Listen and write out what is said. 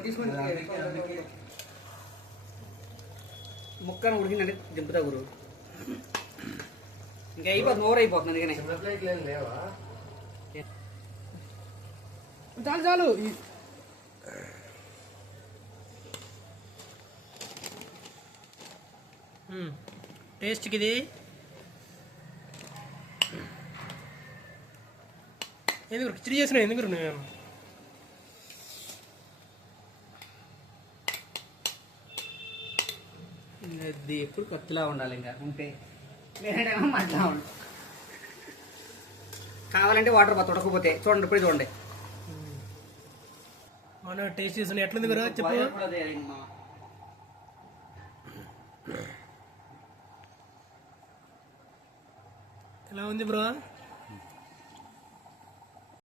తీసుకోండి ముక్కను ఉడికిందంటే దింపుతా గురు ఇంకా అయిపోతుంది ఓవర్ అయిపోతుంది అందుకనే చాలు చాలు టేస్ట్కి ఇది ఎందుకు కిచిడి చేసినా ఎందుకు నేను ఇది ఎప్పుడు కత్తిలా ఉండాలి ఇంకా ఉంటే లేదంటే మట్లా ఉండాలి కావాలంటే వాటర్ బాగా తొడకపోతే చూడండి ఇప్పుడే చూడండి అవునా టేస్ట్ చేసిన ఎట్లుంది బ్రో చెప్పు ఎలా ఉంది బ్రో